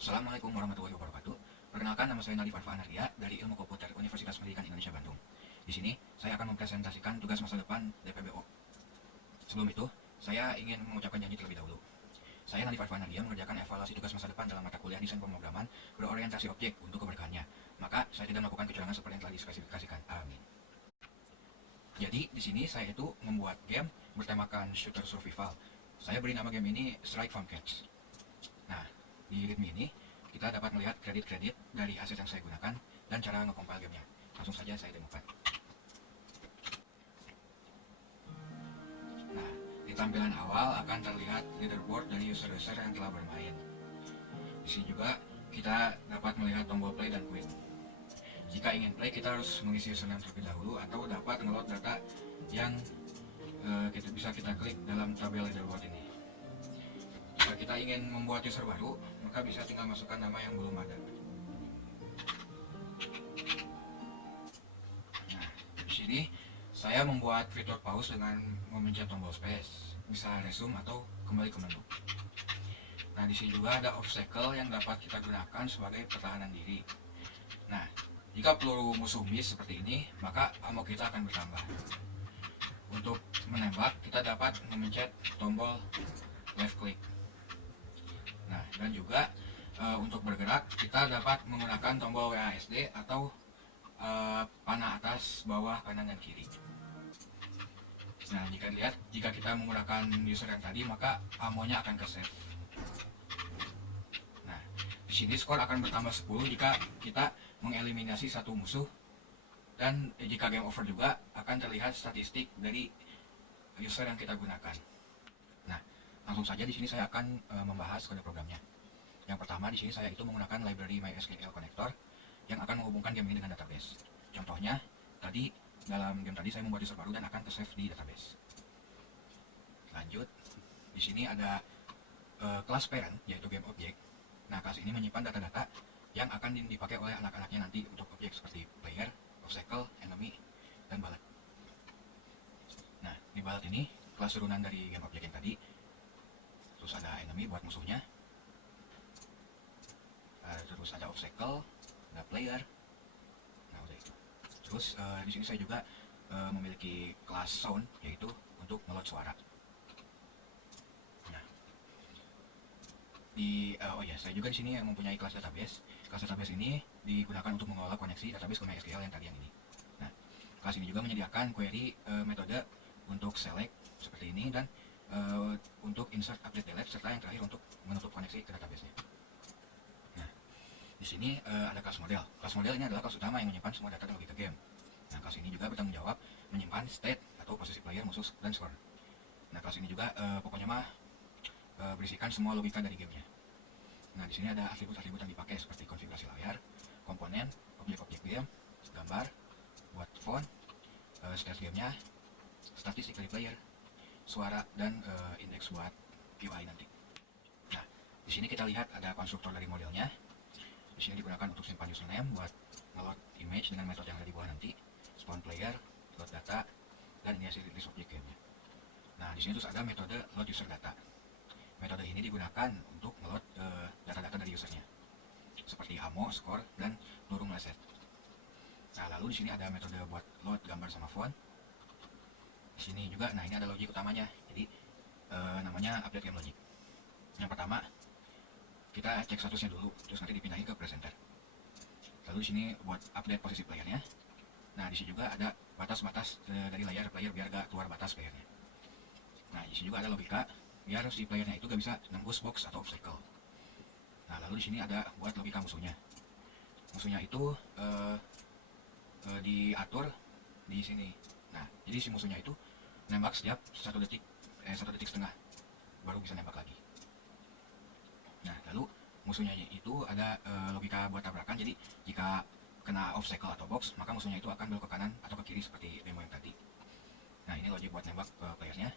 Assalamualaikum warahmatullahi wabarakatuh. Perkenalkan, nama saya Nadif Arfa Anaria dari Ilmu Komputer Universitas Pendidikan Indonesia Bandung. Di sini saya akan mempresentasikan tugas masa depan DPBO. Sebelum itu, saya ingin mengucapkan janji terlebih dahulu. Saya Nadif Arfa Anaria mengerjakan evaluasi tugas masa depan dalam mata kuliah desain pemrograman berorientasi objek untuk keberkahannya. Maka saya tidak melakukan kecurangan seperti yang telah dispesifikasikan. Amin. Jadi di sini saya itu membuat game bertemakan shooter survival. Saya beri nama game ini Strike Farm Cats. Nah, di readme ini kita dapat melihat kredit-kredit dari aset yang saya gunakan dan cara nge-compile gamenya. Langsung saja saya demokan. Nah, di tampilan awal akan terlihat leaderboard dari user-user yang telah bermain. Di sini juga kita dapat melihat tombol play dan quit. Jika ingin play, kita harus mengisi username terlebih dahulu atau dapat ngeload data yang bisa kita klik dalam tabel leaderboard ini. Jika kita ingin membuat user baru, maka bisa tinggal masukkan nama yang belum ada. Nah, di sini saya membuat fitur pause dengan memencet tombol space, bisa resume atau kembali ke menu. Nah, di sini juga ada obstacle yang dapat kita gunakan sebagai pertahanan diri. Nah, jika peluru musuh miss seperti ini, maka ammo kita akan bertambah. Untuk menembak, kita dapat memencet tombol left click. Nah, dan juga untuk bergerak, kita dapat menggunakan tombol WASD atau panah atas, bawah, kanan, dan kiri. Nah, jika kita menggunakan user yang tadi, maka ammonya akan ke save. Nah, di sini skor akan bertambah 10 jika kita mengeliminasi satu musuh, dan jika game over juga akan terlihat statistik dari user yang kita gunakan. Nah, langsung saja di sini saya akan membahas kode programnya. Yang pertama, di sini saya itu menggunakan library MySQL connector yang akan menghubungkan game ini dengan database. Contohnya, dalam game tadi saya membuat user baru dan akan ke save di database. Lanjut, di sini ada kelas parent yaitu game object. Nah, kelas ini menyimpan data-data yang akan dipakai oleh anak-anaknya nanti untuk objek seperti player, obstacle, enemy, dan ballot. Nah, di ballot ini kelas turunan dari game object yang tadi. Terus ada enemy buat musuhnya. Terus ada obstacle, ada player. Nah, udah itu. Terus di sini saya juga memiliki kelas sound yaitu untuk ngeload suara. Nah, saya juga di sini yang mempunyai kelas database. Kelas database ini digunakan untuk mengelola koneksi database ke MySQL yang tadi yang ini. Nah, kelas ini juga menyediakan query metode untuk select seperti ini dan untuk insert, update, delete, serta yang terakhir untuk menutup koneksi ke database-nya. Nah, di sini ada kelas model. Kelas model ini adalah kelas utama yang menyimpan semua data dan logika game. Nah, kelas ini juga bertanggung jawab menyimpan state atau posisi player, musuh, dan score. Nah, kelas ini juga pokoknya berisikan semua logika dari gamenya. Nah, di sini ada atribut-atribut yang dipakai seperti konfigurasi layar, komponen, objek-objek game, gambar, buat font, stats gamenya, statistik dari player, suara, dan indeks buat UI nanti. Nah, di sini kita lihat ada konstruktor dari modelnya. Di sini digunakan untuk simpan username buat ngeload image dengan metode yang ada di bawah nanti, spawn player, load data, dan inisiasi list objek gamenya. Nah, di sini terus ada metode load user data. Metode ini digunakan untuk ngeload data-data dari usernya, seperti ammo, skor, dan peluru meleset. Nah, lalu di sini ada metode buat load gambar sama font. Di sini juga, nah ini ada logic utamanya. Jadi namanya update game logic. Yang pertama, kita cek statusnya dulu, terus nanti dipindahin ke presenter. Lalu di sini buat update posisi playernya. Nah, di sini juga ada batas-batas dari layar player biar gak keluar batas playernya. Nah, di sini juga ada logika biar si playernya itu gak bisa nembus box atau obstacle. Nah, lalu di sini ada buat logika musuhnya. Musuhnya itu diatur di sini. Nah, jadi si musuhnya itu nembak setiap 1 detik, 1 detik setengah baru bisa nembak lagi. Nah, lalu musuhnya itu ada logika buat tabrakan. Jadi jika kena obstacle atau box, maka musuhnya itu akan belok ke kanan atau ke kiri seperti demo yang tadi. Nah, ini logik buat nembak playernya.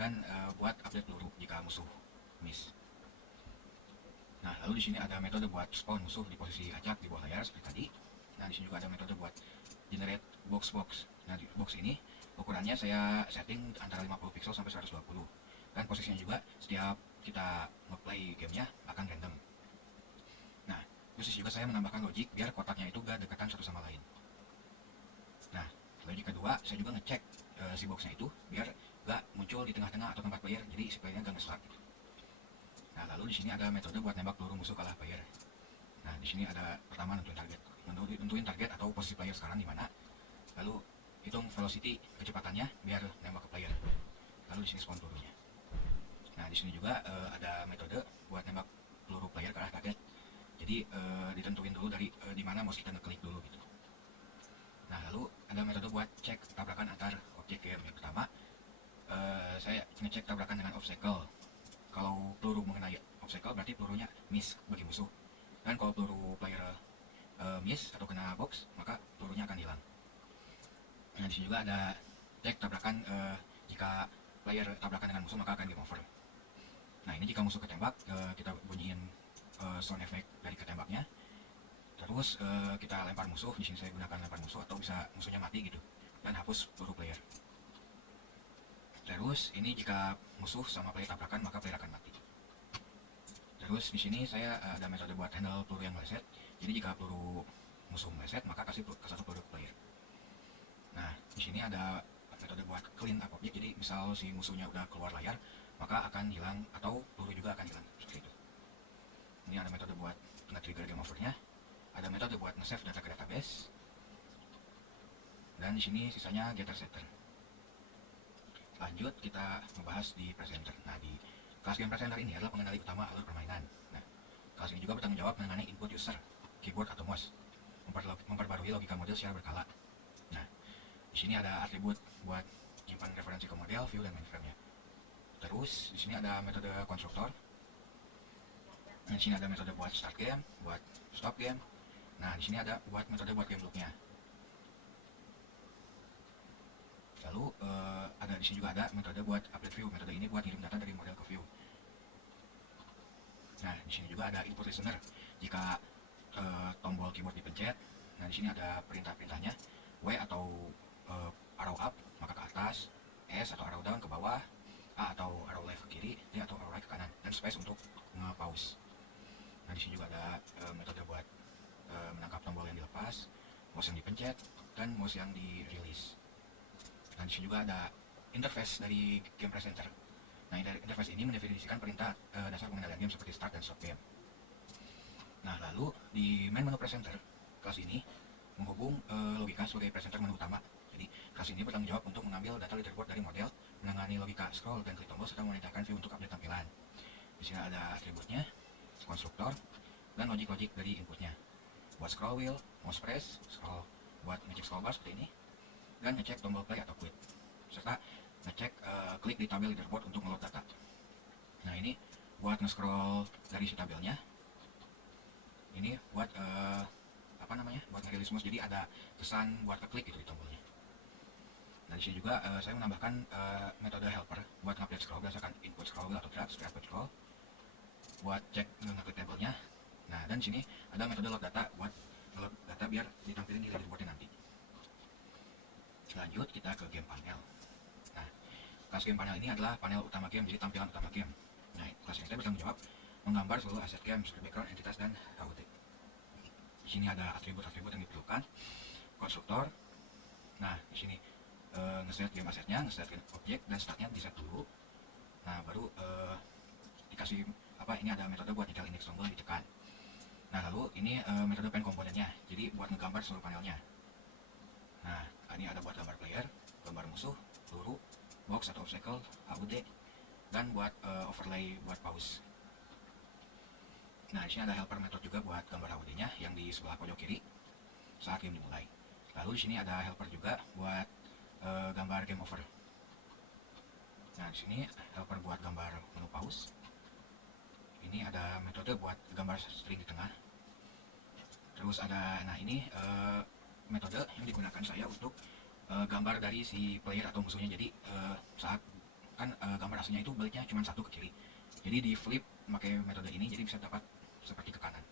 Dan buat update peluru jika musuh miss. Nah, lalu di sini ada metode buat spawn musuh di posisi acak di bawah layar seperti tadi. Nah, di sini juga ada metode buat generate box. Nah, di box ini ukurannya saya setting antara 50 pixel sampai 120. Dan posisinya juga setiap kita ngeplay gamenya akan random. Terus juga saya menambahkan logic biar kotaknya itu gak dekatan satu sama lain. Nah, logic kedua saya juga ngecek si boxnya itu biar gak muncul di tengah-tengah atau tempat player, jadi si playernya gak nge-slug. Nah, lalu di sini ada metode buat nembak peluru musuh kalah player. Nah, di sini ada pertama nentuin target atau posisi player sekarang di mana. Lalu hitung velocity kecepatannya biar nembak ke player. Lalu di sini spawn pelurunya. Nah, di sini juga ada metode buat nembak peluru player ke arah target. Jadi ditentuin dulu dari di mana mouse kita ngeklik dulu gitu. Nah, lalu ada metode buat cek tabrakan antar objek game. Yang pertama, saya ngecek tabrakan dengan obstacle. Kalau peluru mengenai obstacle berarti pelurunya miss bagi musuh. Dan kalau peluru player miss atau kena box, maka pelurunya akan hilang. Nah, di sini juga ada cek tabrakan jika player tabrakan dengan musuh maka akan game over. Nah, ini jika musuh ketembak, kita bunyiin sound effect dari ketembaknya. Terus kita lempar musuh. Di sini saya gunakan lempar musuh atau bisa musuhnya mati gitu. Dan hapus peluru player. Terus ini jika musuh sama player tabrakan maka player akan mati. Terus di sini saya ada metode buat handle peluru yang meleset. Jadi jika peluru musuh meleset maka kasih satu peluru player. Nah, di sini ada metode buat clean up objek. Jadi misal si musuhnya udah keluar layar maka akan hilang atau peluru juga akan hilang seperti itu. Ini ada metode buat nge-trigger game overnya. Ada metode buat nge-save data ke database. Dan di sini sisanya getter setter. Lanjut kita membahas di presenter. Nah, di kelas game presenter ini adalah pengendali utama alur permainan. Nah, kelas ini juga bertanggung jawab mengenai input user, keyboard atau mouse, memperbarui logika model secara berkala. Nah, di sini ada atribut buat simpan referensi ke model, view, dan mainframe-nya. Terus di sini ada metode konstruktor. Nah, di sini ada metode buat start game, buat stop game. Nah, di sini ada buat metode buat game loop-nya. Lalu ada di sini juga ada metode buat update view. Metode ini buat ngirim data dari model ke view. Nah, di sini juga ada input listener. Jika tombol keyboard dipencet, nah di sini ada perintah-perintahnya. W atau arrow up maka ke atas, S atau arrow down ke bawah, A atau arrow left ke kiri, D atau arrow right ke kanan, dan space untuk nge-pause. Nah, di sini juga ada metode buat menangkap tombol yang dilepas, mouse yang dipencet, dan mouse yang di-release. Nah, di sini juga ada interface dari game presenter. Nah, interface ini mendefinisikan perintah dasar pengendalian game seperti start dan stop game. Nah, lalu di main menu presenter, kelas ini menghubung logika sebagai presenter menu utama. Jadi, kelas ini bertanggung jawab untuk mengambil data leaderboard dari model, menangani logika scroll dan klik tombol, serta memerintahkan view untuk update tampilan. Di sini ada atributnya, konstruktor, dan logic-logic dari inputnya. Buat scroll wheel, mouse press, scroll buat ngecek scroll bar seperti ini, dan ngecek tombol play atau quit, serta ngecek klik di tabel leaderboard untuk ngeload data. Nah, ini buat nge-scroll dari si tabelnya. Ini buat buat nge-release mouse, jadi ada kesan buat klik gitu di tombolnya. Nah, di sini juga saya menambahkan metode helper buat ngupdate scroll berdasarkan input scroll wheel atau drag seperti update scroll, buat cek ngeklik tabelnya. Nah, dan di sini ada metode load data buat load data biar ditampilin di leaderboardnya nanti. Lanjut kita ke game panel. Nah, kelas game panel ini adalah panel utama game, jadi tampilan utama game. Nah, kelas ini saya bertanggung jawab menggambar seluruh aset game seperti background, entitas, dan HUD. Di sini ada atribut-atribut yang diperlukan, konstruktor. Nah, di sini nge-set game asetnya, nge-set objek, dan startnya di-set dulu. Nah, baru dikasih ini ada metode buat nyetel index tombol ditekan. Nah, lalu ini metode pen komponennya, jadi buat ngegambar seluruh panelnya. Nah, ini ada buat gambar player, gambar musuh, peluru, box atau obstacle, HUD, dan buat overlay buat pause. Nah, di sini ada helper method juga buat gambar HUD-nya yang di sebelah pojok kiri saat game dimulai. Lalu di sini ada helper juga buat gambar game over. Nah, di sini helper buat gambar menu pause. Ini ada metode buat gambar string di tengah. Terus ada, nah ini metode yang digunakan saya untuk gambar dari si player atau musuhnya. Jadi saat kan gambar aslinya itu baliknya cuma satu ke kiri, jadi di flip pakai metode ini jadi bisa dapat seperti ke kanan.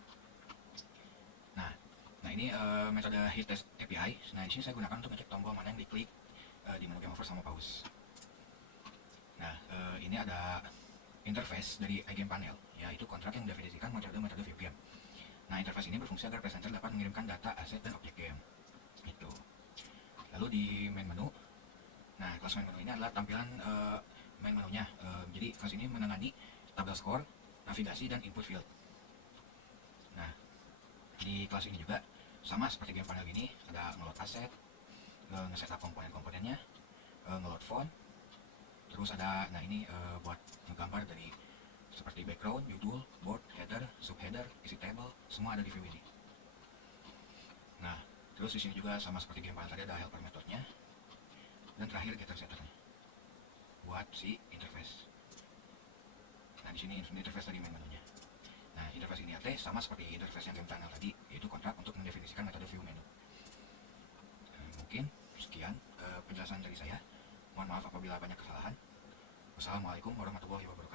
Nah ini metode hit test API. Nah, di sini saya gunakan untuk ngecek tombol mana yang diklik di menu game over sama pause. Nah, ini ada interface dari iGame panel, yaitu kontrak yang mendefinisikan metode view game. Nah, interface ini berfungsi agar presenter dapat mengirimkan data, aset, dan objek game. Itu. Lalu di main menu, nah kelas main menu ini adalah tampilan main menunya. Jadi kelas ini menangani tabel skor, navigasi, dan input field. Nah, di kelas ini juga sama seperti game panel gini, ada ngeload aset, nge-setup komponen-komponennya, ngeload font, terus ada, nah ini buat ngegambar dari seperti background, judul, board, header, subheader, isi table, semua ada di view ini. Nah, terus di sini juga sama seperti game panel tadi ada helper methodnya, dan terakhir getter setternya buat si interface. Nah, di sini interface tadi main menunya. Nah, interface ini sama seperti interface yang game panel tadi, yaitu kontrak untuk mendefinisikan metode view menu. Mungkin sekian penjelasan dari saya. Mohon maaf apabila banyak kesalahan. Wassalamualaikum warahmatullahi wabarakatuh.